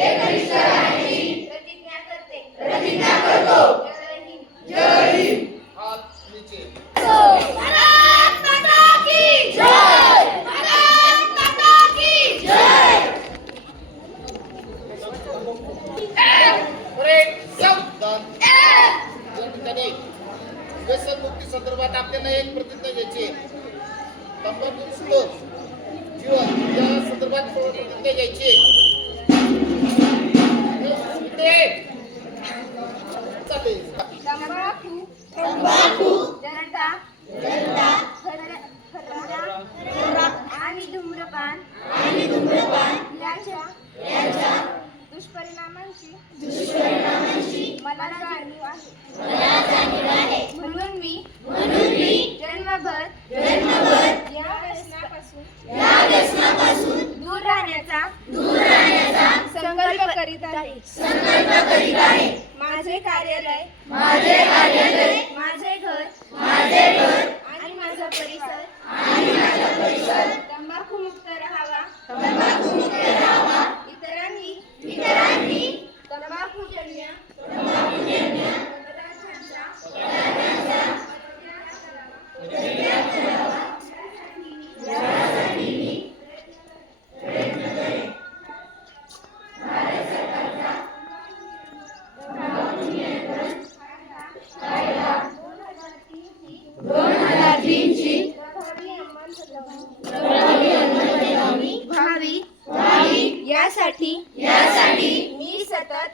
एकनिष्ठ राहण्याची प्रतिज्ञा करतो। जय हिंद। हात नीचे। भारत माता की जय। भारत माता की जय। व्यसनमुक्ती संदर्भात आपल्याला एक प्रतिज्ञा घ्यायची आहे। तंबाखूमुक्त जीवन या संदर्भात प्रतिज्ञा घ्यायची आहे। तंबाखू जनता आणि धूम्रपान याच्या दुष्परिणामांची मला जाणीव आहे। म्हणून मी जन्मभर या व्यसनापासून दूर राहण्याचा संकल्प करीत आहे। माझे कार्यालय, माझे घर आणि माझा परिसर तंबाखू मुक्त राहावा। इतरांनी तंबाखूजन्य पदार्थांचा परित्याग करावा यासाठी मी प्रयत्न करेन। भारत सरकारचा तंबाखू नियंत्रण कायदा 2003 ची प्रभावी अंमलबजावणी व्हावी यासाठी मी सतत